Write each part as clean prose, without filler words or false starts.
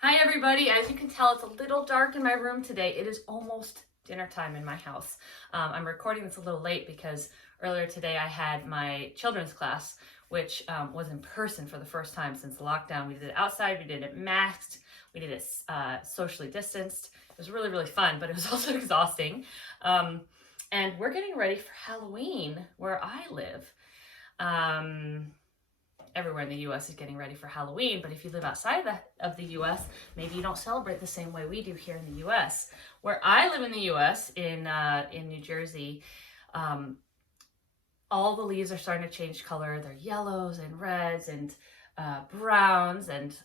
Hi everybody, as you can tell it's a little dark in my room today. It is almost dinner time in my house. I'm recording this a little late because earlier today I had my children's class, which was in person for the first time since the lockdown. We did it outside, we did it masked, we did it socially distanced. It was really, really fun, but it was also exhausting. And we're getting ready for Halloween where I live. Everywhere in the US is getting ready for Halloween, but if you live outside of the US, maybe you don't celebrate the same way we do here in the US. Where I live in the US, in New Jersey, all the leaves are starting to change color. They're yellows and reds and browns, and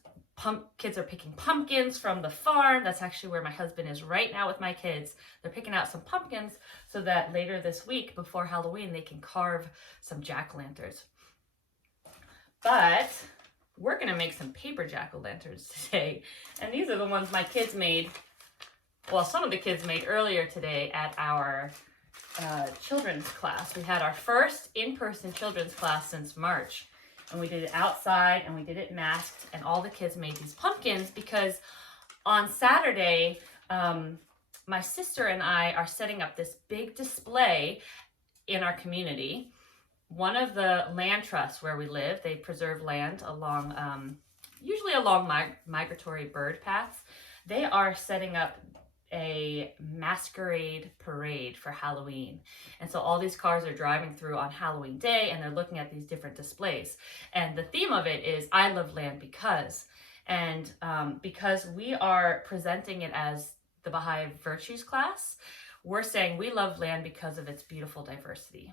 kids are picking pumpkins from the farm. That's actually where my husband is right now with my kids. They're picking out some pumpkins so that later this week, before Halloween, they can carve some jack-o'-lanterns. But we're gonna make some paper jack-o'-lanterns today. And these are the ones my kids made, well, some of the kids made earlier today at our children's class. We had our first in-person children's class since March. And we did it outside and we did it masked, and all the kids made these pumpkins because on Saturday, my sister and I are setting up this big display in our community. One of the land trusts where we live, they preserve land along, usually along migratory bird paths. They are setting up a masquerade parade for Halloween. And so all these cars are driving through on Halloween Day and they're looking at these different displays. And the theme of it is I love land because. And because we are presenting it as the Bahá'í virtues class, we're saying we love land because of its beautiful diversity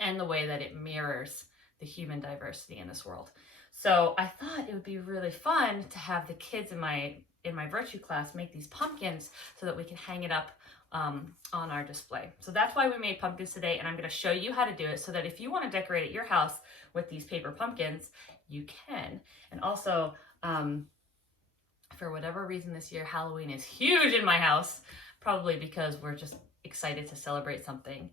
and the way that it mirrors the human diversity in this world. So I thought it would be really fun to have the kids in my virtue class make these pumpkins so that we can hang it up on our display. So that's why we made pumpkins today, and I'm going to show you how to do it so that if you want to decorate your house with these paper pumpkins, you can. And also, for whatever reason this year, Halloween is huge in my house, probably because we're just excited to celebrate something.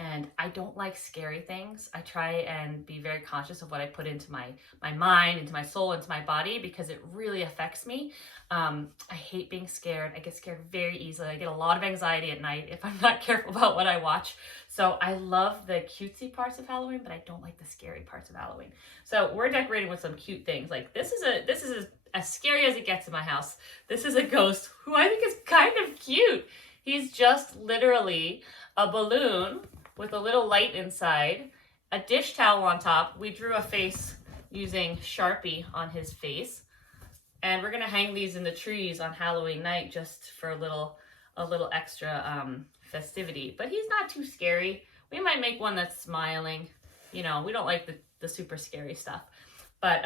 And I don't like scary things. I try and be very conscious of what I put into my mind, into my soul, into my body, because it really affects me. I hate being scared. I get scared very easily. I get a lot of anxiety at night if I'm not careful about what I watch. So I love the cutesy parts of Halloween, but I don't like the scary parts of Halloween. So we're decorating with some cute things. Like this is as scary as it gets in my house. This is a ghost who I think is kind of cute. He's just literally a balloon with a little light inside, a dish towel on top. We drew a face using Sharpie on his face. And we're gonna hang these in the trees on Halloween night just for a little extra festivity. But he's not too scary. We might make one that's smiling. You know, we don't like the super scary stuff. But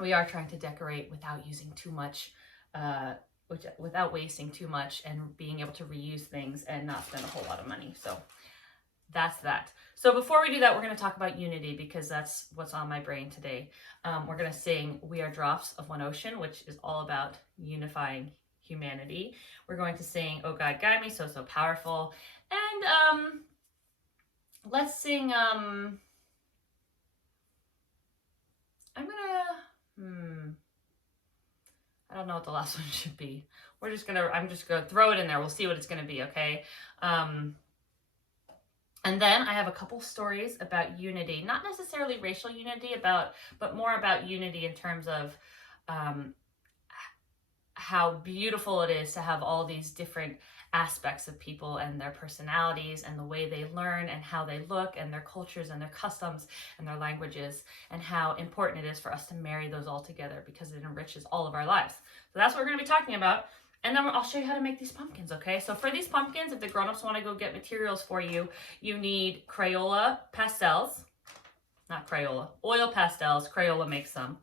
we are trying to decorate without using too much, without wasting too much, and being able to reuse things and not spend a whole lot of money. So that's that. So before we do that, we're going to talk about unity because that's what's on my brain today. We're going to sing We Are Drops of One Ocean, which is all about unifying humanity. We're going to sing Oh God Guide Me, So Powerful. And let's sing, I'm I don't know what the last one should be. I'm just gonna throw it in there. We'll see what it's gonna be, okay? And then I have a couple stories about unity, not necessarily racial unity, but more about unity in terms of how beautiful it is to have all these different aspects of people and their personalities and the way they learn and how they look and their cultures and their customs and their languages, and how important it is for us to marry those all together because it enriches all of our lives. So that's what we're going to be talking about. And then I'll show you how to make these pumpkins, okay? So for these pumpkins, if the grown-ups want to go get materials for you, you need Crayola pastels, not Crayola, oil pastels. Crayola makes some.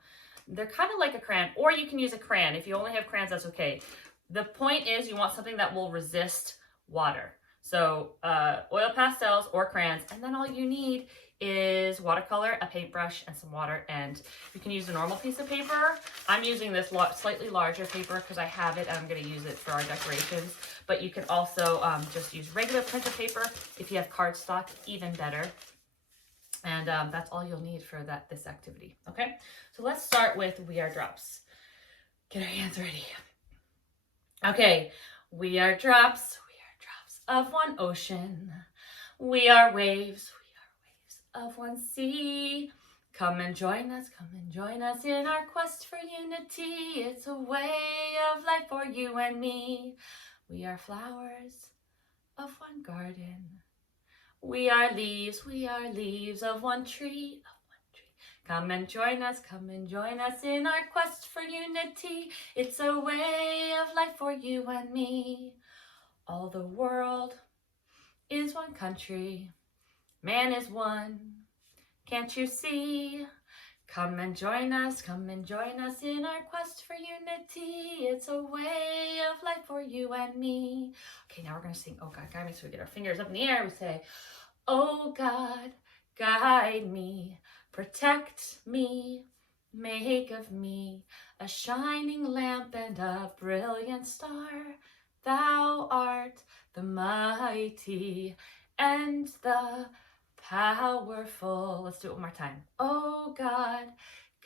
They're kind of like a crayon, or you can use a crayon. If you only have crayons, that's okay. The point is you want something that will resist water. So oil pastels or crayons, and then all you need is watercolor, a paintbrush, and some water. And you can use a normal piece of paper. I'm using this slightly larger paper because I have it and I'm going to use it for our decorations. But you can also just use regular printer paper. If you have cardstock, even better. And that's all you'll need for this activity. Okay, so let's start with We Are Drops. Get our hands ready. Okay, we are drops of one ocean. We are waves of one sea. Come and join us in our quest for unity. It's a way of life for you and me. We are flowers of one garden. We are leaves of one tree. Come and join us in our quest for unity. It's a way of life for you and me. All the world is one country. Man is one. Can't you see? Come and join us in our quest for unity. It's a way of life for you and me. Okay, now we're gonna sing Oh God, Guide Me. So we get our fingers up in the air. We say, Oh God, guide me, protect me, make of me a shining lamp and a brilliant star. Thou art the mighty and the powerful. Let's do it one more time. Oh God,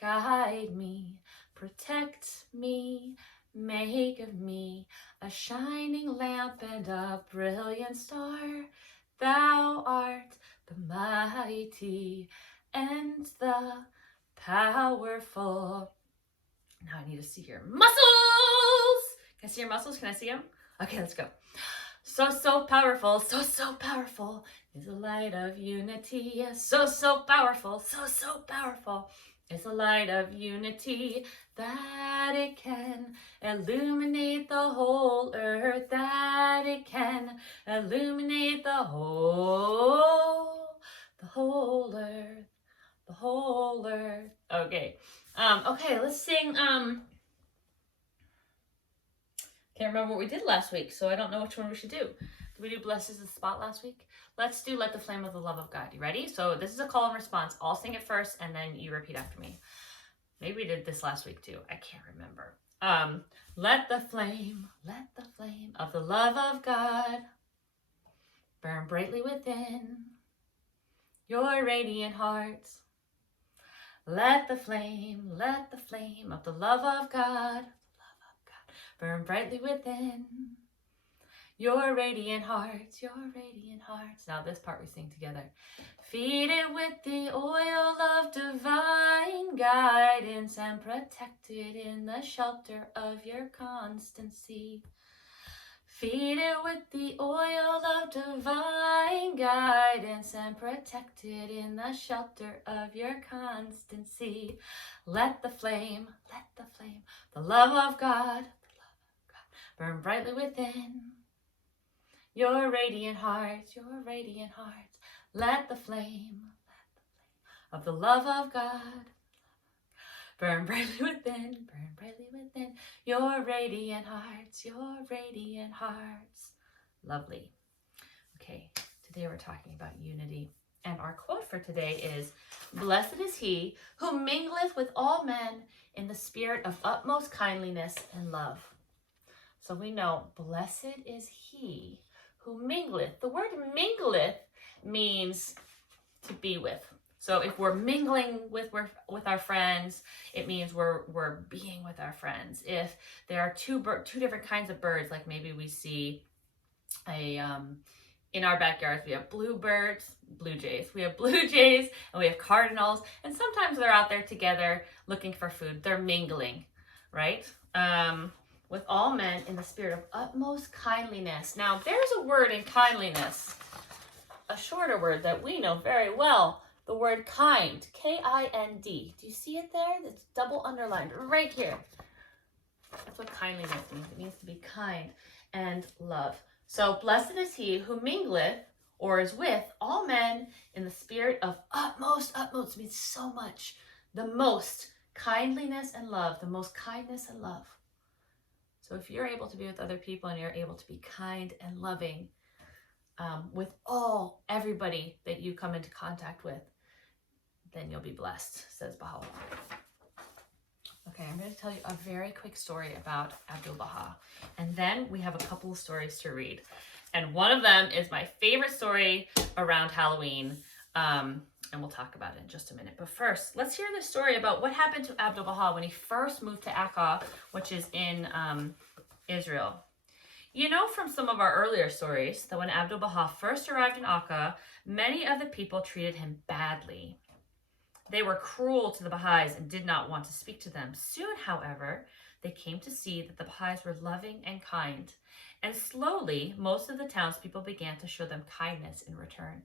guide me, protect me, make of me a shining lamp and a brilliant star. Thou art the mighty and the powerful. Now I need to see your muscles. Can I see your muscles? Can I see them? Okay, let's go. So powerful, so powerful is the light of unity. So powerful, so powerful is the light of unity, that it can illuminate the whole earth, that it can illuminate the whole earth, the whole earth. Okay, okay, let's sing, can't remember what we did last week, so I don't know which one we should do. Did we do Blessed is the Spot last week? Let's do Let the Flame of the Love of God. You ready? So this is a call and response. I'll sing it first, and then you repeat after me. Maybe we did this last week too. I can't remember. Let the flame of the love of God burn brightly within your radiant hearts. Let the flame of the love of God burn brightly within your radiant hearts, your radiant hearts. Now this part we sing together. Feed it with the oil of divine guidance and protect it in the shelter of your constancy. Feed it with the oil of divine guidance and protect it in the shelter of your constancy. Let the flame, the love of God, burn brightly within your radiant hearts, your radiant hearts. Let the flame of the love of God burn brightly within your radiant hearts, your radiant hearts. Lovely. Okay, today we're talking about unity. And our quote for today is, Blessed is he who mingleth with all men in the spirit of utmost kindliness and love. So we know, blessed is he who mingleth. The word mingleth means to be with. So if we're mingling with our friends, it means we're being with our friends. If there are two different kinds of birds, like maybe we see in our backyards, we have blue jays. We have blue jays and we have cardinals, and sometimes they're out there together looking for food. They're mingling, right? With all men in the spirit of utmost kindliness. Now, there's a word in kindliness, a shorter word that we know very well, the word kind, K-I-N-D. Do you see it there? It's double underlined right here. That's what kindliness means. It means to be kind and love. So, blessed is he who mingleth or is with all men in the spirit of utmost means so much, the most kindliness and love, the most kindness and love. So if you're able to be with other people and you're able to be kind and loving with everybody that you come into contact with, then you'll be blessed, says Bahá'í. Okay, I'm going to tell you a very quick story about Abdu'l-Bahá. And then we have a couple of stories to read. And one of them is my favorite story around Halloween. And we'll talk about it in just a minute. But first, let's hear the story about what happened to Abdu'l-Baha when he first moved to Akka, which is in Israel. You know from some of our earlier stories that when Abdu'l-Baha first arrived in Akka, many of the people treated him badly. They were cruel to the Baha'is and did not want to speak to them. Soon, however, they came to see that the Baha'is were loving and kind, and slowly most of the townspeople began to show them kindness in return.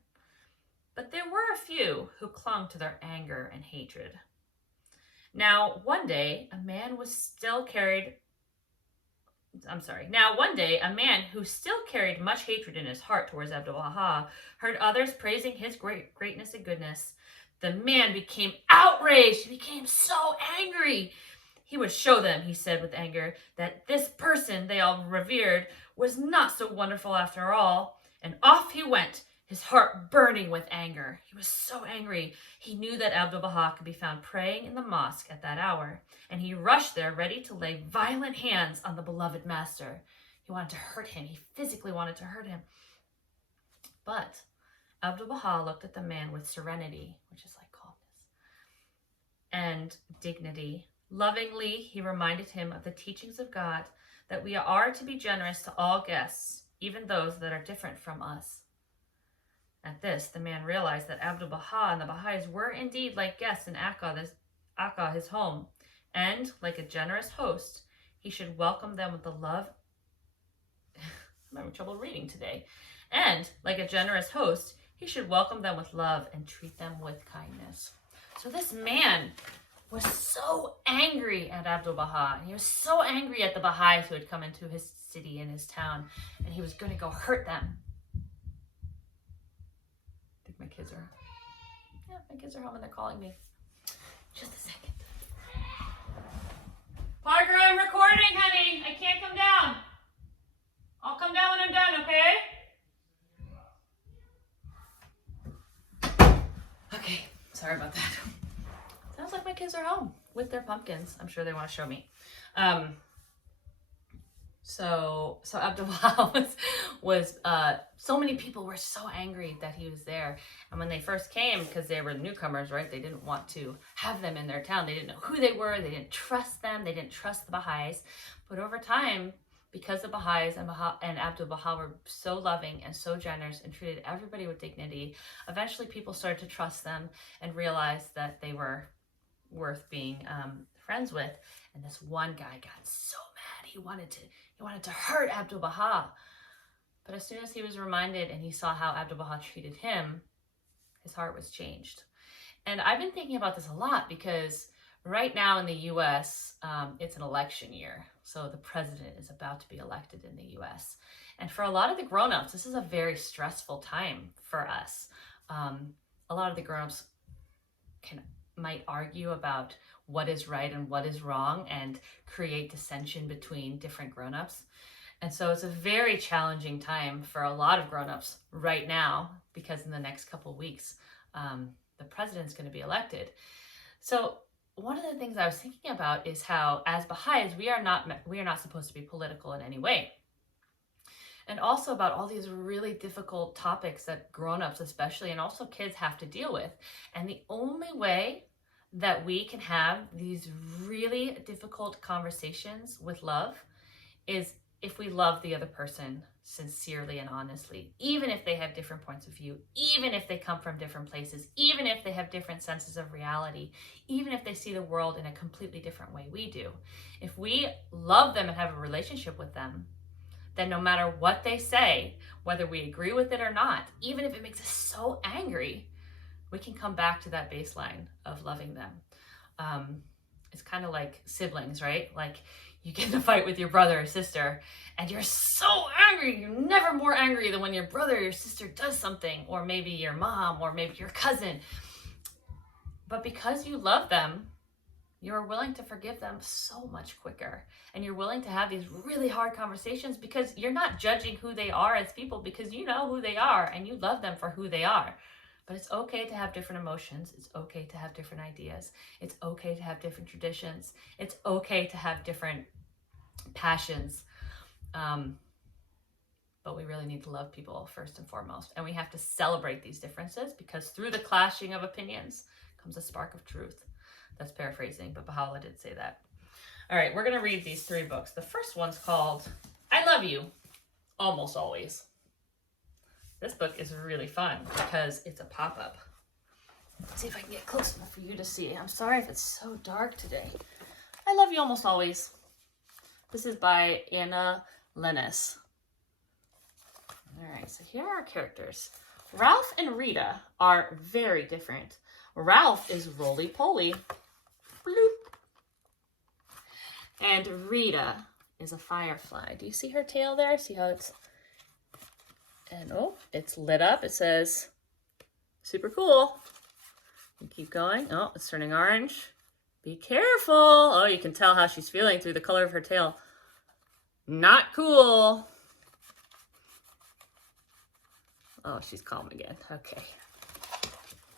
But there were a few who clung to their anger and hatred. Now, one day, a man who still carried much hatred in his heart towards Abdu'l-Baha heard others praising his greatness and goodness. The man became outraged. He became so angry. He would show them, he said with anger, that this person they all revered was not so wonderful after all. And off he went, his heart burning with anger. He was so angry. He knew that Abdu'l-Baha could be found praying in the mosque at that hour, and he rushed there ready to lay violent hands on the beloved master. He wanted to hurt him. He physically wanted to hurt him. But Abdu'l-Baha looked at the man with serenity, which is like calmness, and dignity. Lovingly, he reminded him of the teachings of God, that we are to be generous to all guests, even those that are different from us. At this, the man realized that Abdu'l-Baha and the Baha'is were indeed like guests in Akka, his home, and, like a generous host, he should welcome them with the love. I'm having trouble reading today. And, like a generous host, he should welcome them with love and treat them with kindness. So this man was so angry at Abdu'l-Baha. He was so angry at the Baha'is who had come into his city and his town, and he was going to go hurt them. My kids are home and they're calling me. Just a second. Parker, I'm recording, honey. I can't come down. I'll come down when I'm done, okay? Okay, sorry about that. Sounds like my kids are home with their pumpkins. I'm sure they want to show me. So Abdu'l-Baha was so many people were so angry that he was there. And when they first came, because they were newcomers, right? They didn't want to have them in their town. They didn't know who they were. They didn't trust them. They didn't trust the Baha'is. But over time, because the Baha'is and Abdu'l-Baha were so loving and so generous and treated everybody with dignity, eventually people started to trust them and realize that they were worth being friends with. And this one guy got so mad. He wanted to hurt Abdu'l-Baha. But as soon as he was reminded and he saw how Abdu'l-Baha treated him, his heart was changed. And I've been thinking about this a lot because right now in the U.S., it's an election year. So the president is about to be elected in the U.S. And for a lot of the grown-ups, this is a very stressful time for us. A lot of the grown-ups might argue about what is right and what is wrong and create dissension between different grown-ups. And so it's a very challenging time for a lot of grown-ups right now because in the next couple of weeks, the president's going to be elected. So one of the things I was thinking about is how, as Baha'is, we are not supposed to be political in any way. And also about all these really difficult topics that grown-ups especially, and also kids, have to deal with. And the only way that we can have these really difficult conversations with love is if we love the other person sincerely and honestly, even if they have different points of view, even if they come from different places, even if they have different senses of reality, even if they see the world in a completely different way we do. If we love them and have a relationship with them, then no matter what they say, whether we agree with it or not, even if it makes us so angry, we can come back to that baseline of loving them. It's kind of like siblings, right? Like you get in a fight with your brother or sister and you're so angry. You're never more angry than when your brother or your sister does something, or maybe your mom, or maybe your cousin. But because you love them, you're willing to forgive them so much quicker. And you're willing to have these really hard conversations because you're not judging who they are as people, because you know who they are and you love them for who they are. But it's okay to have different emotions. It's okay to have different ideas. It's okay to have different traditions. It's okay to have different passions. but we really need to love people first and foremost. And we have to celebrate these differences, because through the clashing of opinions comes a spark of truth. That's paraphrasing, but Baha'u'llah did say that. All right, we're going to read these 3 books. The first one's called I Love You, Almost Always. This book is really fun because it's a pop-up. Let's see if I can get close enough for you to see. I'm sorry if it's so dark today. I Love You Almost Always. This is by Anna Lennes. All right, so here are our characters. Ralph and Rita are very different. Ralph is roly-poly. Bloop. And Rita is a firefly. Do you see her tail there? See how it's... And oh, it's lit up. It says, super cool. You keep going. Oh, it's turning orange. Be careful. Oh, you can tell how she's feeling through the color of her tail. Not cool. Oh, she's calm again. Okay.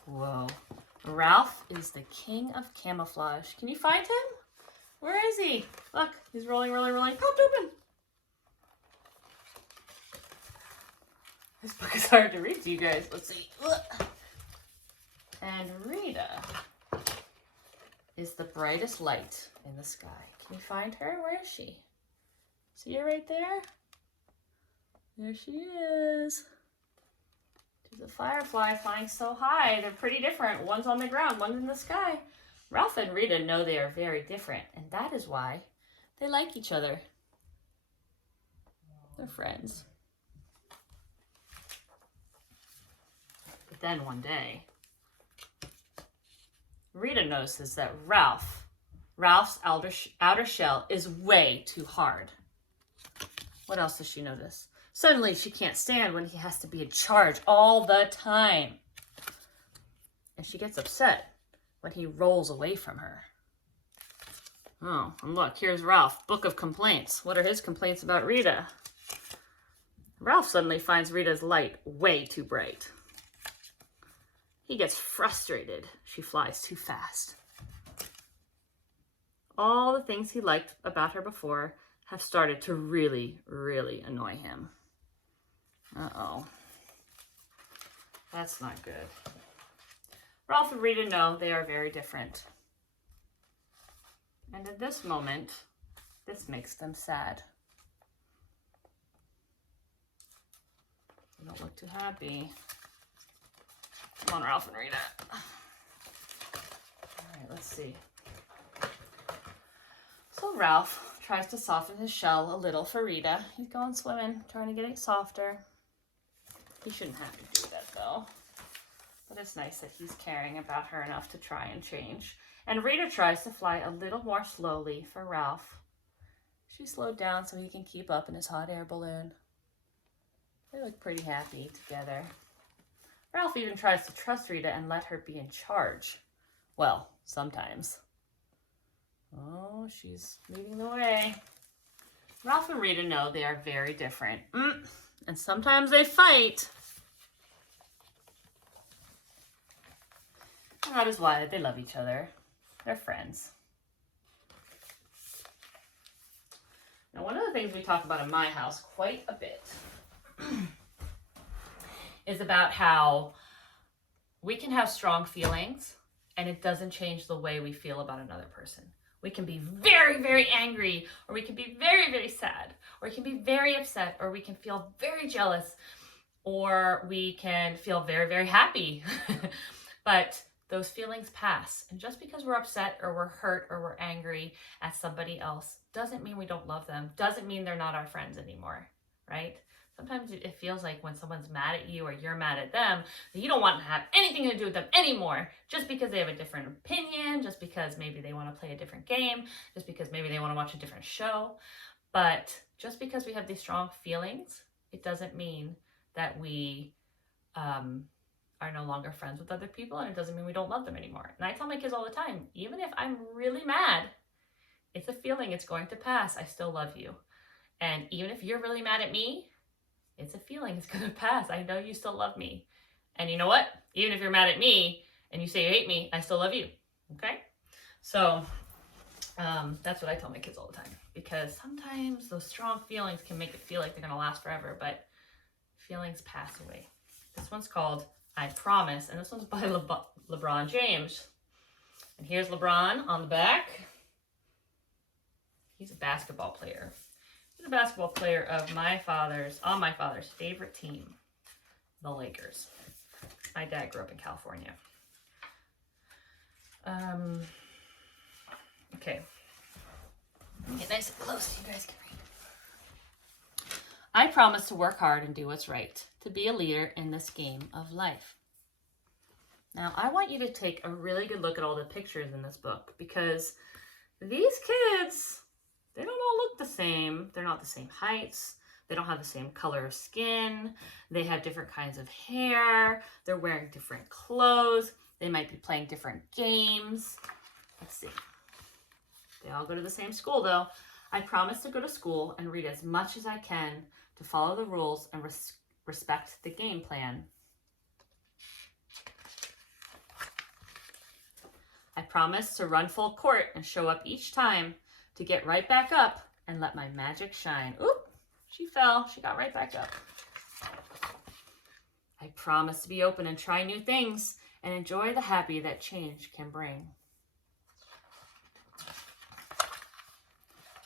Whoa. Ralph is the king of camouflage. Can you find him? Where is he? Look, he's rolling, rolling, rolling. Popped open. This book is hard to read to you guys. Let's see. And Rita is the brightest light in the sky. Can you find her? Where is she? See her right there? There she is. She's a firefly flying so high. They're pretty different. One's on the ground, one's in the sky. Ralph and Rita know they are very different, and that is why they like each other. They're friends. But then one day, Rita notices that Ralph's outer shell is way too hard. What else does she notice? Suddenly, she can't stand when he has to be in charge all the time. And she gets upset when he rolls away from her. Oh, and look, here's Ralph, book of complaints. What are his complaints about Rita? Ralph suddenly finds Rita's light way too bright. He gets frustrated. She flies too fast. All the things he liked about her before have started to really, really annoy him. Uh-oh. That's not good. Ralph and Rita know they are very different. And at this moment, this makes them sad. They don't look too happy. Come on, Ralph and Rita. All right, let's see. So Ralph tries to soften his shell a little for Rita. He's going swimming, trying to get it softer. He shouldn't have to do that, though. But it's nice that he's caring about her enough to try and change. And Rita tries to fly a little more slowly for Ralph. She slowed down so he can keep up in his hot air balloon. They look pretty happy together. Ralph even tries to trust Rita and let her be in charge. Well, sometimes. Oh, she's leading the way. Ralph and Rita know they are very different. And sometimes they fight. And that is why they love each other. They're friends. Now, one of the things we talk about in my house quite a bit is about how we can have strong feelings and it doesn't change the way we feel about another person. We can be very, very angry, or we can be very, very sad, or we can be very upset, or we can feel very jealous, or we can feel very, very happy. But those feelings pass. And just because we're upset or we're hurt or we're angry at somebody else doesn't mean we don't love them, doesn't mean they're not our friends anymore, right? Sometimes it feels like when someone's mad at you or you're mad at them, that you don't want to have anything to do with them anymore, just because they have a different opinion, just because maybe they want to play a different game, just because maybe they want to watch a different show. But just because we have these strong feelings, it doesn't mean that we are no longer friends with other people, and it doesn't mean we don't love them anymore. And I tell my kids all the time, even if I'm really mad, it's a feeling, it's going to pass. I still love you. And even if you're really mad at me, it's a feeling, it's going to pass. I know you still love me. And you know what? Even if you're mad at me and you say you hate me, I still love you. Okay? So that's what I tell my kids all the time. Because sometimes those strong feelings can make it feel like they're going to last forever. But feelings pass away. This one's called I Promise, and this one's by LeBron James. And here's LeBron on the back. He's a basketball player. He's a basketball player of my father's favorite team, the Lakers. My dad grew up in California. Okay. Get nice and close so you guys can read. I promise to work hard and do what's right, to be a leader in this game of life. Now, I want you to take a really good look at all the pictures in this book, because these kids, they don't all look the same. They're not the same heights. They don't have the same color of skin. They have different kinds of hair. They're wearing different clothes. They might be playing different games. Let's see. They all go to the same school, though. I promise to go to school and read as much as I can, to follow the rules and respect the game plan. I promise to run full court and show up each time, to get right back up and let my magic shine. Oop, she fell. She got right back up. I promise to be open and try new things and enjoy the happy that change can bring.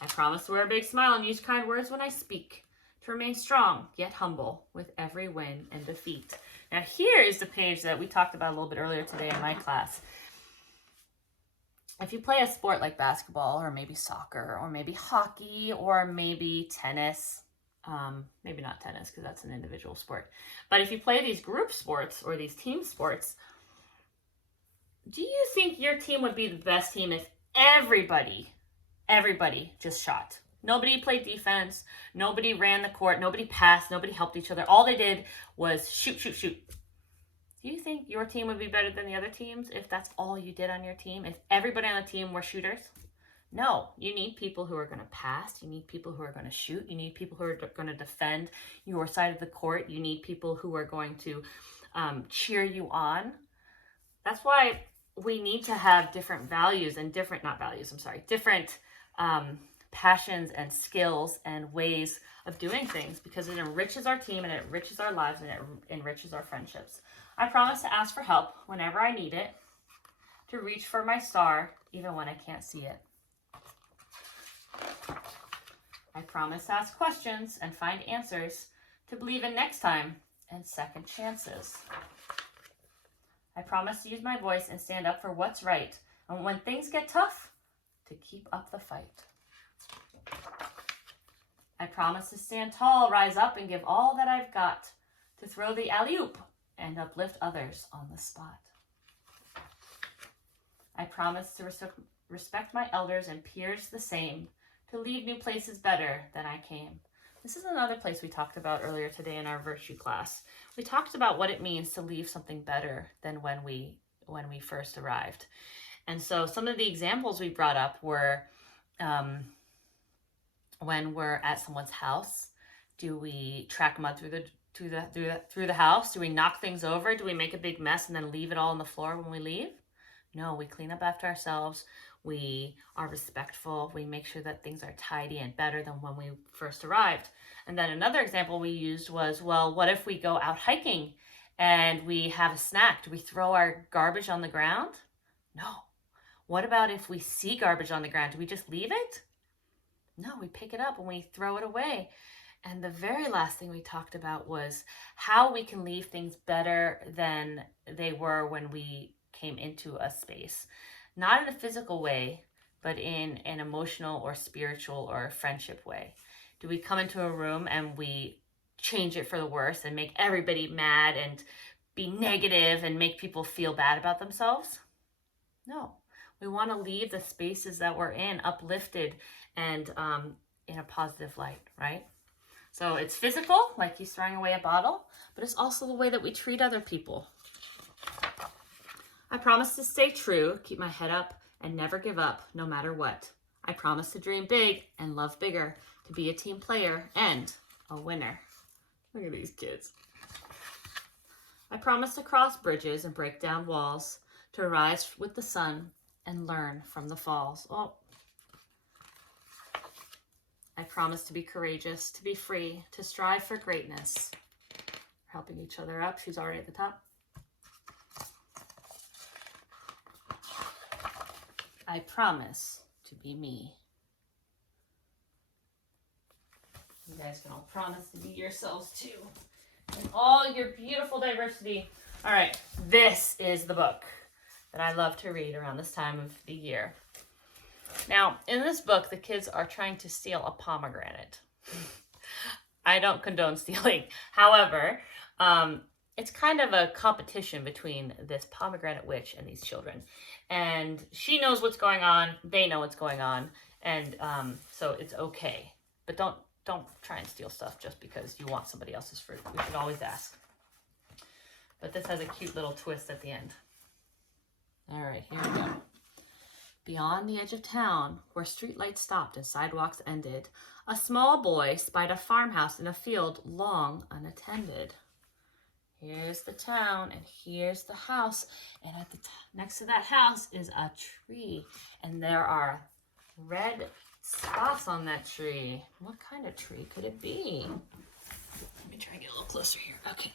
I promise to wear a big smile and use kind words when I speak, to remain strong yet humble with every win and defeat. Now here is the page that we talked about a little bit earlier today in my class. If you play a sport like basketball, or maybe soccer, or maybe hockey, or maybe tennis, maybe not tennis because that's an individual sport, but if you play these group sports or these team sports, do you think your team would be the best team if everybody just shot? Nobody played defense, nobody ran the court, nobody passed, nobody helped each other. All they did was shoot, shoot, shoot. Do you think your team would be better than the other teams if that's all you did on your team? If everybody on the team were shooters? No, you need people who are going to pass. You need people who are going to shoot. You need people who are going to defend your side of the court. You need people who are going to cheer you on. That's why we need to have different values and different passions and skills and ways of doing things, because it enriches our team and it enriches our lives and it enriches our friendships. I promise to ask for help whenever I need it, to reach for my star even when I can't see it. I promise to ask questions and find answers, to believe in next time and second chances. I promise to use my voice and stand up for what's right, and when things get tough, to keep up the fight. I promise to stand tall, rise up, and give all that I've got, to throw the alley-oop and uplift others on the spot. I promise to respect my elders and peers the same, to leave new places better than I came. This is another place we talked about earlier today in our virtue class. We talked about what it means to leave something better than when we first arrived. And so some of the examples we brought up were when we're at someone's house, do we track mud through the house? Do we knock things over? Do we make a big mess and then leave it all on the floor when we leave? No, we clean up after ourselves. We are respectful. We make sure that things are tidy and better than when we first arrived. And then another example we used was, well, what if we go out hiking and we have a snack? Do we throw our garbage on the ground? No. What about if we see garbage on the ground? Do we just leave it? No, we pick it up and we throw it away. And the very last thing we talked about was how we can leave things better than they were when we came into a space. Not in a physical way, but in an emotional or spiritual or a friendship way. Do we come into a room and we change it for the worse and make everybody mad and be negative and make people feel bad about themselves? No. We want to leave the spaces that we're in uplifted and in a positive light, right? So it's physical, like he's throwing away a bottle, but it's also the way that we treat other people. I promise to stay true, keep my head up, and never give up, no matter what. I promise to dream big and love bigger, to be a team player and a winner. Look at these kids. I promise to cross bridges and break down walls, to rise with the sun and learn from the falls. Oh. I promise to be courageous, to be free, to strive for greatness, helping each other up. She's already at the top. I promise to be me. You guys can all promise to be yourselves too. In all your beautiful diversity. All right, this is the book that I love to read around this time of the year. Now, in this book, the kids are trying to steal a pomegranate. I don't condone stealing. However, it's kind of a competition between this pomegranate witch and these children. And she knows what's going on. They know what's going on. And so it's okay. But don't try and steal stuff just because you want somebody else's fruit. We should always ask. But this has a cute little twist at the end. All right, here we go. Beyond the edge of town, where streetlights stopped and sidewalks ended, a small boy spied a farmhouse in a field long unattended. Here's the town, and here's the house, and at the next to that house is a tree, and there are red spots on that tree. What kind of tree could it be? Let me try and get a little closer here. Okay.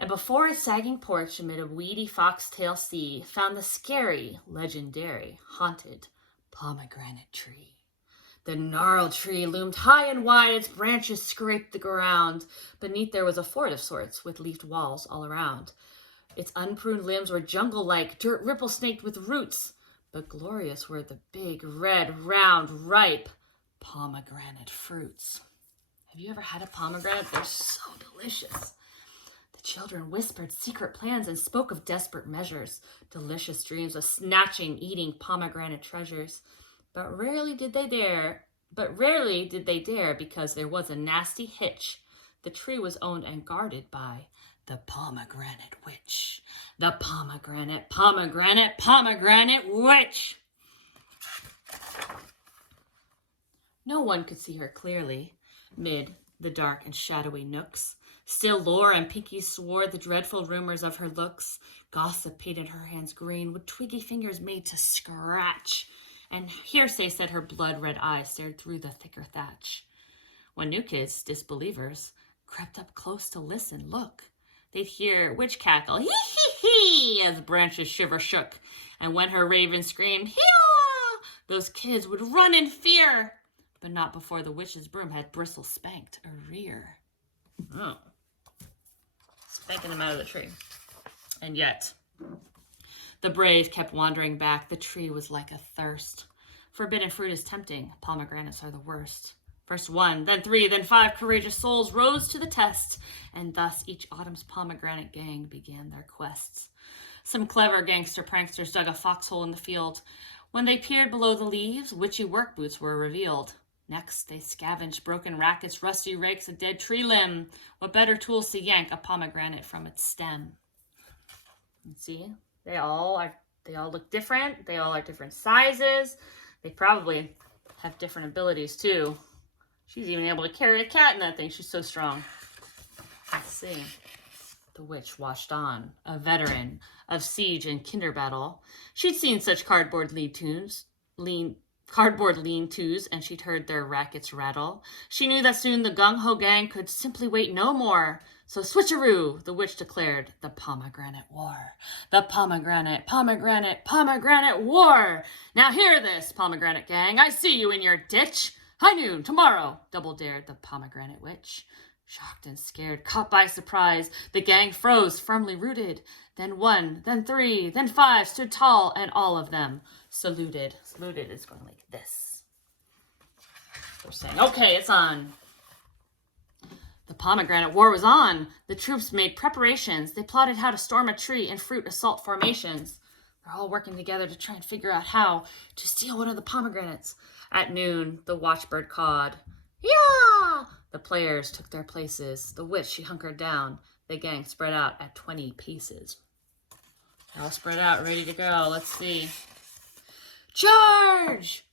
And before its sagging porch, amid a weedy foxtail sea, found the scary, legendary, haunted pomegranate tree. The gnarled tree loomed high and wide, its branches scraped the ground. Beneath there was a fort of sorts, with leafed walls all around. Its unpruned limbs were jungle-like, dirt ripple-snaked with roots. But glorious were the big, red, round, ripe pomegranate fruits. Have you ever had a pomegranate? They're so delicious. The children whispered secret plans and spoke of desperate measures, delicious dreams of snatching, eating pomegranate treasures. But rarely did they dare because there was a nasty hitch. The tree was owned and guarded by the pomegranate witch. The pomegranate witch. No one could see her clearly, mid the dark and shadowy nooks. Still Laura and Pinky swore the dreadful rumors of her looks. Gossip painted her hands green, with twiggy fingers made to scratch. And hearsay said her blood-red eyes stared through the thicker thatch. When new kids, disbelievers, crept up close to listen, look, they'd hear witch cackle, hee-hee-hee, as branches shiver shook. And when her raven screamed, hee-haw, those kids would run in fear. But not before the witch's broom had Bristle spanked a rear. Oh. Spanking them out of the tree. And yet, the brave kept wandering back. The tree was like a thirst. Forbidden fruit is tempting. Pomegranates are the worst. First 1, then 3, then 5 courageous souls rose to the test. And thus each autumn's pomegranate gang began their quests. Some clever gangster pranksters dug a foxhole in the field. When they peered below the leaves, witchy work boots were revealed. Next, they scavenged broken rackets, rusty rakes, a dead tree limb. What better tools to yank a pomegranate from its stem? You see, they all look different. They all are different sizes. They probably have different abilities too. She's even able to carry a cat in that thing. She's so strong. Let's see. The witch watched on, a veteran of siege and kinder battle. She'd seen such cardboard lean-tos, and she'd heard their rackets rattle. She knew that soon the gung-ho gang could simply wait no more. So switcheroo, the witch declared the pomegranate war. The pomegranate war. Now hear this, pomegranate gang. I see you in your ditch. High noon, tomorrow, double dared the pomegranate witch. Shocked and scared, caught by surprise, the gang froze, firmly rooted. Then 1, then 3, then 5 stood tall, and all of them saluted. Saluted is going like this. They're saying, okay, it's on. The pomegranate war was on. The troops made preparations. They plotted how to storm a tree and fruit assault formations. They're all working together to try and figure out how to steal one of the pomegranates. At noon, the watchbird cawed. Yeah! The players took their places. The witch, she hunkered down. The gang spread out at 20 paces. They're all spread out, ready to go. Let's see. Charge!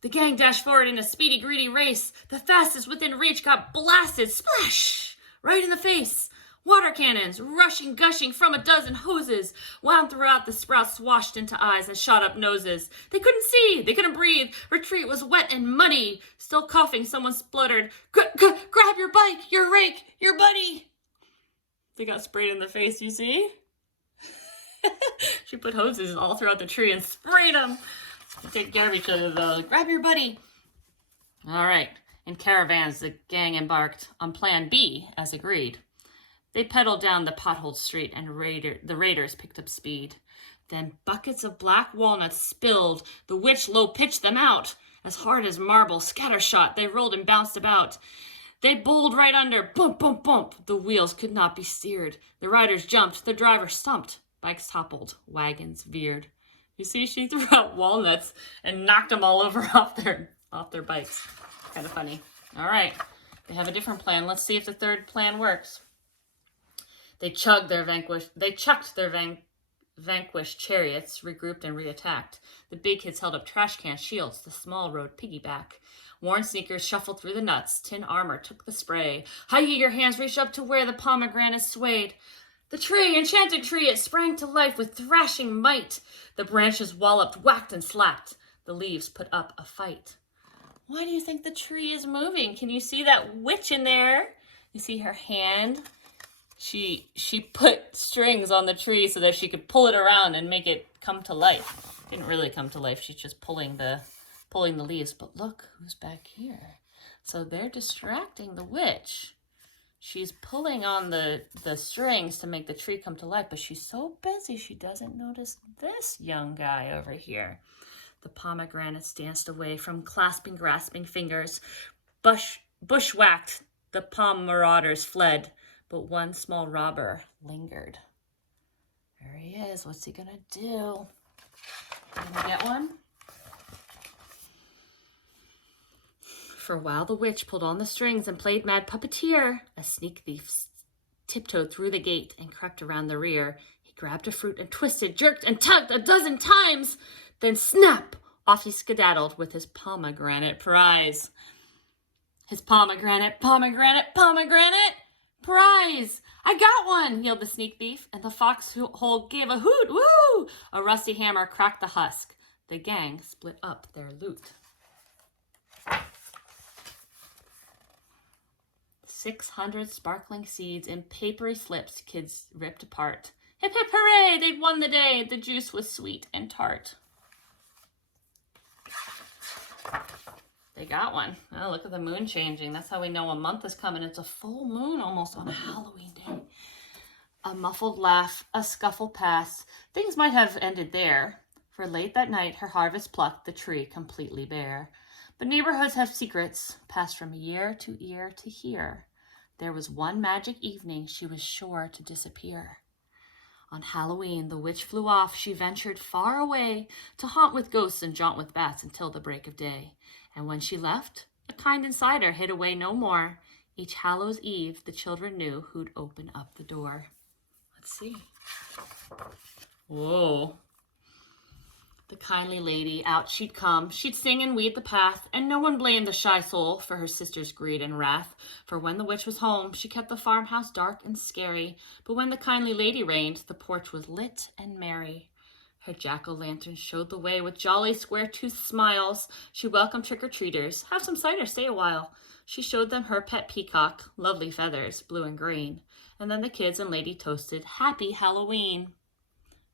The gang dashed forward in a speedy, greedy race. The fastest within reach got blasted, splash, right in the face. Water cannons, rushing, gushing from a dozen hoses, wound throughout the sprouts, swashed into eyes and shot up noses. They couldn't see, they couldn't breathe. Retreat was wet and muddy. Still coughing, someone spluttered, grab your bike, your rake, your buddy. They got sprayed in the face, you see? She put hoses all throughout the tree and sprayed them. Take care of each other, though. Grab your buddy. All right. In caravans, the gang embarked on Plan B, as agreed. They pedaled down the potholed street, and the raiders picked up speed. Then buckets of black walnuts spilled. The witch low-pitched them out. As hard as marble, scattershot, they rolled and bounced about. They bowled right under. Bump, bump, bump. The wheels could not be steered. The riders jumped. The driver stumped. Bikes toppled. Wagons veered. You see, she threw out walnuts and knocked them all over off their bikes. Kind of funny. All right. They have a different plan. Let's see if the third plan works. They chucked their vanquished chariots, regrouped and reattacked. The big kids held up trash can shields. The small rode piggyback. Worn sneakers shuffled through the nuts. Tin armor took the spray. High eager hands reached up to where the pomegranate swayed. The tree, enchanted tree, it sprang to life with thrashing might. The branches walloped, whacked, and slapped. The leaves put up a fight. Why do you think the tree is moving? Can you see that witch in there? You see her hand? She put strings on the tree so that she could pull it around and make it come to life. It didn't really come to life. She's just pulling the leaves. But look who's back here. So they're distracting the witch. She's pulling on the strings to make the tree come to life, but she's so busy she doesn't notice this young guy over here. The pomegranates danced away from clasping, grasping fingers. Bushwhacked, the palm marauders fled. But one small robber lingered. There he is. What's he gonna do? Gonna get one? For a while the witch pulled on the strings and played mad puppeteer. A sneak thief tiptoed through the gate and crept around the rear. He grabbed a fruit and twisted, jerked, and tugged a dozen times. Then snap! Off he skedaddled with his pomegranate prize. His pomegranate prize! I got one, yelled the sneak thief, and the foxhole gave a hoot, woo! A rusty hammer cracked the husk. The gang split up their loot. 600 sparkling seeds in papery slips kids ripped apart. Hip hip hooray, they'd won the day. The juice was sweet and tart. They got one. Oh, look at the moon changing. That's how we know a month is coming. It's a full moon almost on a Halloween day. A muffled laugh, a scuffle passed. Things might have ended there, for late that night her harvest plucked the tree completely bare. But neighborhoods have secrets, passed from year to year. There was one magic evening she was sure to disappear. On Halloween, the witch flew off. She ventured far away to haunt with ghosts and jaunt with bats until the break of day. And when she left, a kind insider hid away no more. Each Hallows Eve, the children knew who'd open up the door. Let's see. Whoa. The kindly lady, out she'd come. She'd sing and weed the path, and no one blamed the shy soul for her sister's greed and wrath. For when the witch was home, she kept the farmhouse dark and scary. But when the kindly lady reigned, the porch was lit and merry. Her jack-o'-lantern showed the way with jolly square-toothed smiles. She welcomed trick-or-treaters. Have some cider, stay a while. She showed them her pet peacock, lovely feathers, blue and green. And then the kids and lady toasted, Happy Halloween.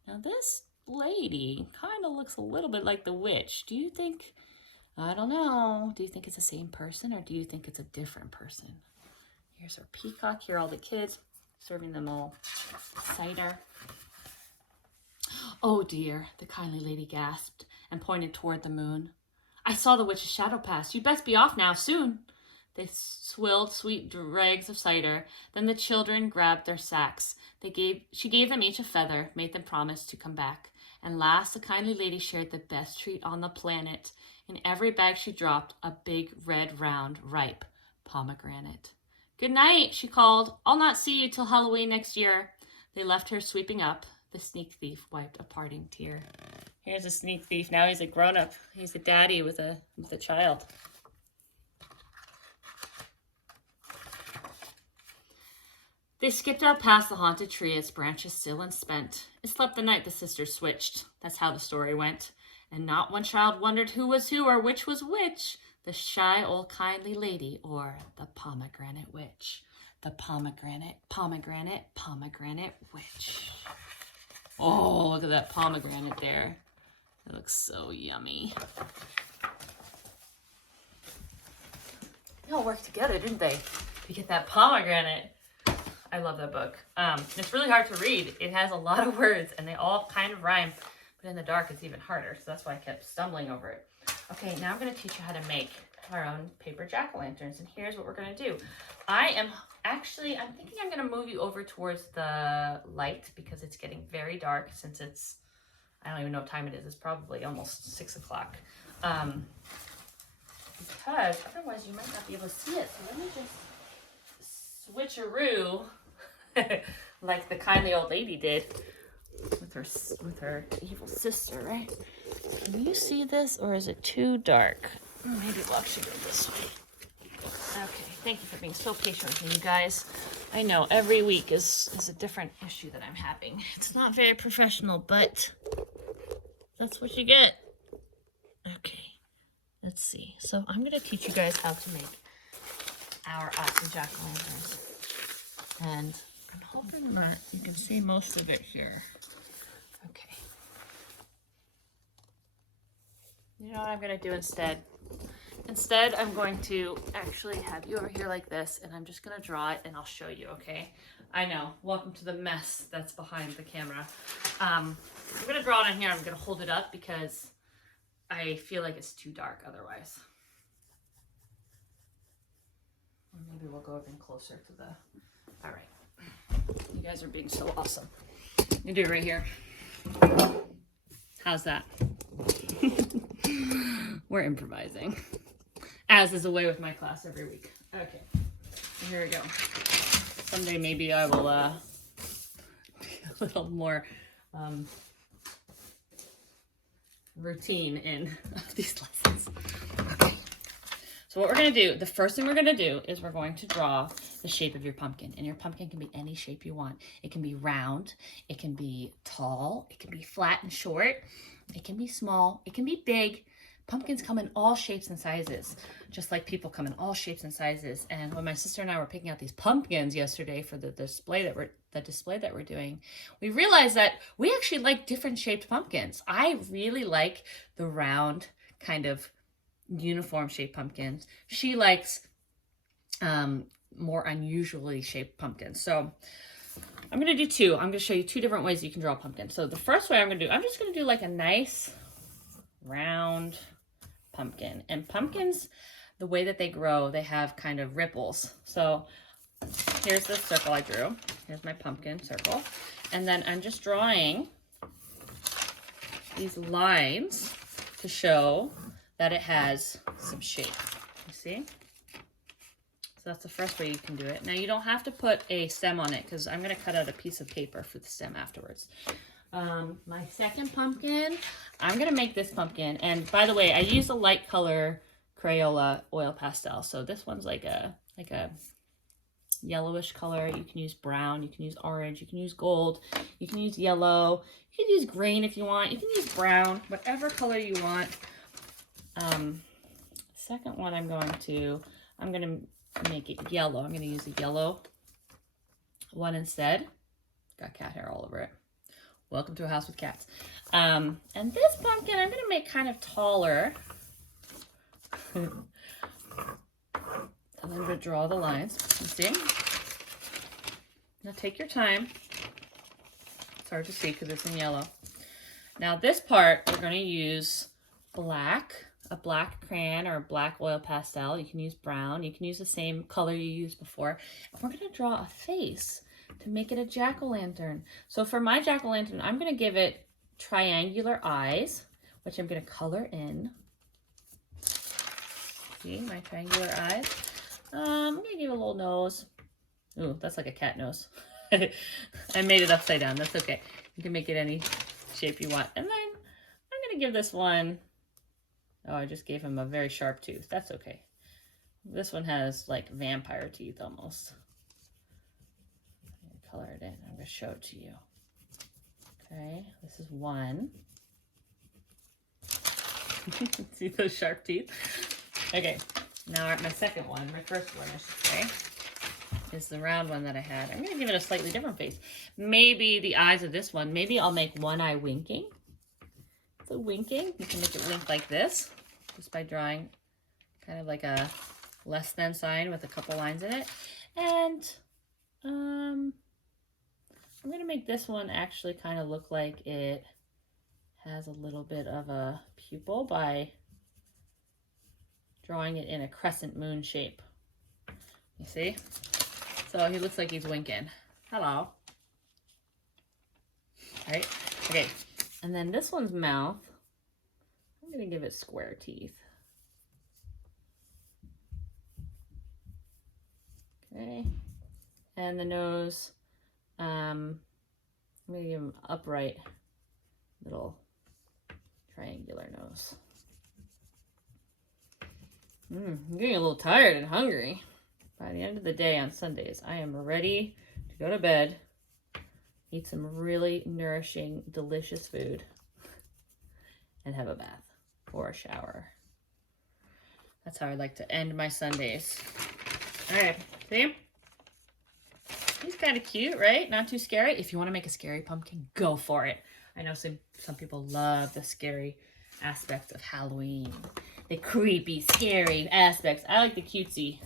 Now this lady kind of looks a little bit like the witch. Do you think, I don't know, do you think it's the same person or do you think it's a different person? Here's her peacock. Here are all the kids, serving them all cider. Oh dear, the kindly lady gasped and pointed toward the moon. I saw the witch's shadow pass. You'd best be off now, soon. They swilled sweet dregs of cider. Then the children grabbed their sacks. She gave them each a feather, made them promise to come back. And last, the kindly lady shared the best treat on the planet. In every bag she dropped a big, red, round, ripe pomegranate. Good night, she called. I'll not see you till Halloween next year. They left her sweeping up. The sneak thief wiped a parting tear. Here's a sneak thief. Now he's a grown-up. He's a daddy with a child. They skipped out past the haunted tree, its branches still and spent. It slept the night the sisters switched. That's how the story went. And not one child wondered who was who or which was which, the shy old kindly lady or the pomegranate witch. the pomegranate witch. Oh, look at that pomegranate there. It looks so yummy. They all worked together, didn't they? To get that pomegranate. I love that book. It's really hard to read. It has a lot of words and they all kind of rhyme, but in the dark it's even harder. So that's why I kept stumbling over it. Okay, now I'm gonna teach you how to make our own paper jack-o'-lanterns, and here's what we're gonna do. I'm thinking I'm gonna move you over towards the light because it's getting very dark since it's, I don't even know what time it is. It's probably almost 6 o'clock. Because otherwise you might not be able to see it. So let me just switcheroo like the kindly old lady did with her evil sister, right? Can you see this, or is it too dark? Maybe we'll actually go this way. Okay, thank you for being so patient with me, you guys. I know every week is a different issue that I'm having. It's not very professional, but that's what you get. Okay, let's see. So I'm gonna teach you guys how to make our awesome jack-o'-lanterns. And I'm hoping that you can see most of it here. Okay. You know what I'm gonna do instead? Instead, I'm going to actually have you over here like this, and I'm just gonna draw it and I'll show you, okay? I know, welcome to the mess that's behind the camera. I'm gonna draw it on here. I'm gonna hold it up because I feel like it's too dark otherwise. Or maybe we'll go even closer to the, all right. You guys are being so awesome. You do it right here. How's that? We're improvising. As is the way with my class every week. Okay, here we go. Someday maybe I will be a little more routine in these lessons. Okay, so what we're gonna do, the first thing we're gonna do is we're going to draw the shape of your pumpkin. And your pumpkin can be any shape you want. It can be round, it can be tall, it can be flat and short, it can be small, it can be big. Pumpkins come in all shapes and sizes, just like people come in all shapes and sizes. And when my sister and I were picking out these pumpkins yesterday for the display that we're doing, we realized that we actually like different shaped pumpkins. I really like the round, kind of uniform shaped pumpkins. She likes more unusually shaped pumpkins. So I'm gonna do two. I'm gonna show you two different ways you can draw a pumpkin. So the first way I'm just gonna do like a nice round pumpkin. And pumpkins, the way that they grow, they have kind of ripples. So here's the circle I drew. Here's my pumpkin circle. And then I'm just drawing these lines to show that it has some shape. You see? So that's the first way you can do it. Now you don't have to put a stem on it because I'm going to cut out a piece of paper for the stem afterwards. My second pumpkin, I'm going to make this pumpkin. And by the way, I use a light color Crayola oil pastel. So this one's like a yellowish color. You can use brown, you can use orange, you can use gold, you can use yellow, you can use green if you want, you can use brown, whatever color you want. Second one I'm going to make it yellow. I'm going to use a yellow one instead. Got cat hair all over it. Welcome to a house with cats. And this pumpkin I'm going to make kind of taller. And I'm going to draw the lines. You see? Now take your time. It's hard to see because it's in yellow. Now this part, we're going to use a black crayon or a black oil pastel. You can use brown. You can use the same color you used before. And we're going to draw a face to make it a jack-o'-lantern. So for my jack-o'-lantern, I'm going to give it triangular eyes, which I'm going to color in. See my triangular eyes? I'm going to give it a little nose. Ooh, that's like a cat nose. I made it upside down. That's okay. You can make it any shape you want. And then I'm going to give this one, oh, I just gave him a very sharp tooth. That's okay. This one has like vampire teeth almost. Color it in. I'm going to show it to you. Okay, this is one. See those sharp teeth? Okay, now my second one, my first one, I should say. is the round one that I had. I'm going to give it a slightly different face. Maybe the eyes of this one, maybe I'll make one eye winking. So winking, you can make it wink like this, just by drawing kind of like a less than sign with a couple lines in it. And I'm going to make this one actually kind of look like it has a little bit of a pupil by drawing it in a crescent moon shape. You see? So he looks like he's winking. Hello. All right. Okay. And then this one's mouth, I'm going to give it square teeth. Okay. And the nose, I'm going to give him upright little triangular nose. I'm getting a little tired and hungry. By the end of the day on Sundays, I am ready to go to bed, eat some really nourishing, delicious food, and have a bath or a shower. That's how I like to end my Sundays. All right, see? He's kind of cute, right? Not too scary. If you want to make a scary pumpkin, go for it. I know some people love the scary aspects of Halloween. The creepy, scary aspects. I like the cutesy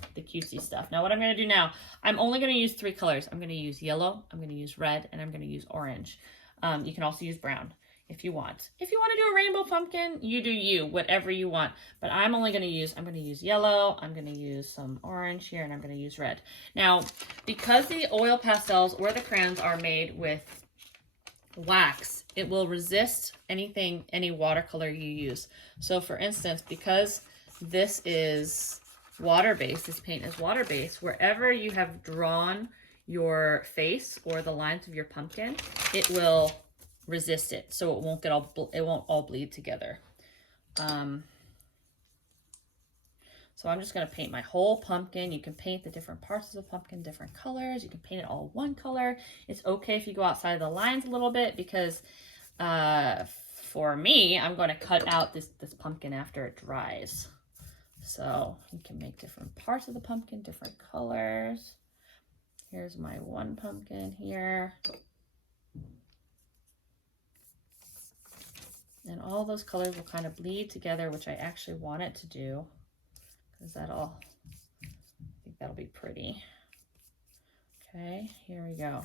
stuff. Now what I'm going to do now, I'm only going to use 3 colors. I'm going to use yellow, I'm going to use red, and I'm going to use orange. You can also use brown if you want. If you want to do a rainbow pumpkin, you do you, whatever you want. But I'm going to use yellow, I'm going to use some orange here, and I'm going to use red. Now, because the oil pastels or the crayons are made with wax, it will resist any watercolor you use. So for instance, because this is water-based, this paint is water-based, wherever you have drawn your face or the lines of your pumpkin, it will resist it, so it won't all bleed together. So I'm just going to paint my whole pumpkin. You can paint the different parts of the pumpkin different colors. You can paint it all one color. It's okay if you go outside of the lines a little bit, because for me, I'm going to cut out this pumpkin after it dries. So you can make different parts of the pumpkin, different colors. Here's my one pumpkin here. And all those colors will kind of bleed together, which I actually want it to do, because I think that'll be pretty. Okay, here we go.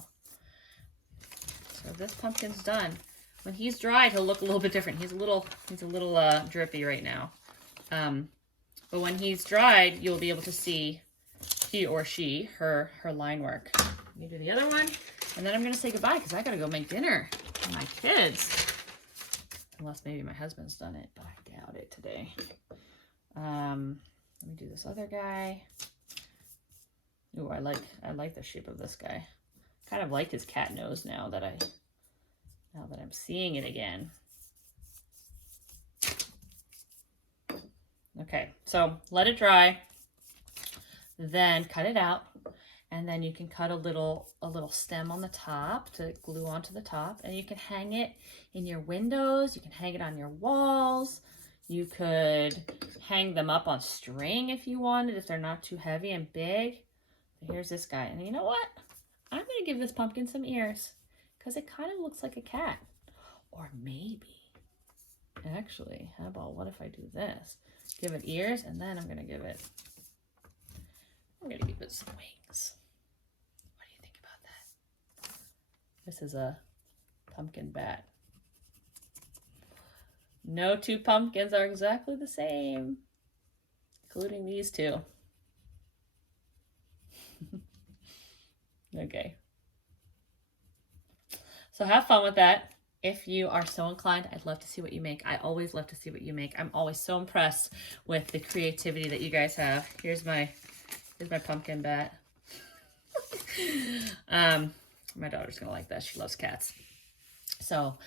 So this pumpkin's done. When he's dried, he'll look a little bit different. He's a little drippy right now. But when he's dried, you'll be able to see he or she, her line work. Let me do the other one, and then I'm gonna say goodbye because I gotta go make dinner for my kids. Unless maybe my husband's done it, but I doubt it today. Let me do this other guy. Ooh, I like the shape of this guy. Kind of like his cat nose now that I'm seeing it again. Okay, so let it dry, then cut it out, and then you can cut a little stem on the top to glue onto the top, and you can hang it in your windows, you can hang it on your walls, you could hang them up on string if you wanted, if they're not too heavy and big. But here's this guy, and you know what? I'm gonna give this pumpkin some ears, because it kind of looks like a cat. Or maybe, actually, how about what if I do this? Give it ears, and then I'm gonna give it some wings. What do you think about that? This is a pumpkin bat. No two pumpkins are exactly the same, including these two. Okay. So have fun with that. If you are so inclined, I'd love to see what you make. I always love to see what you make. I'm always so impressed with the creativity that you guys have. Here's my pumpkin bat. My daughter's gonna like that. She loves cats. So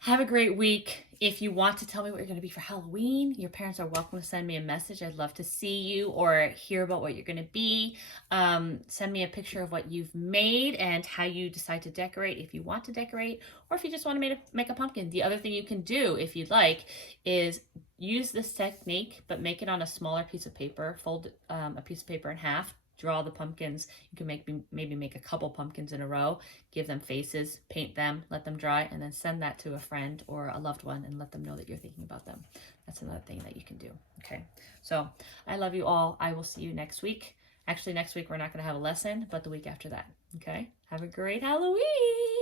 have a great week. If you want to tell me what you're going to be for Halloween, your parents are welcome to send me a message. I'd love to see you or hear about what you're going to be. Send me a picture of what you've made and how you decide to decorate, if you want to decorate, or if you just want to make a pumpkin. The other thing you can do, if you'd like, is use this technique, but make it on a smaller piece of paper. Fold a piece of paper in half, draw the pumpkins. You can maybe make a couple pumpkins in a row, give them faces, paint them, let them dry, and then send that to a friend or a loved one and let them know that you're thinking about them. That's another thing that you can do. Okay, so I love you all. I will see you next week. Actually, next week we're not going to have a lesson, but the week after that. Okay, have a great Halloween.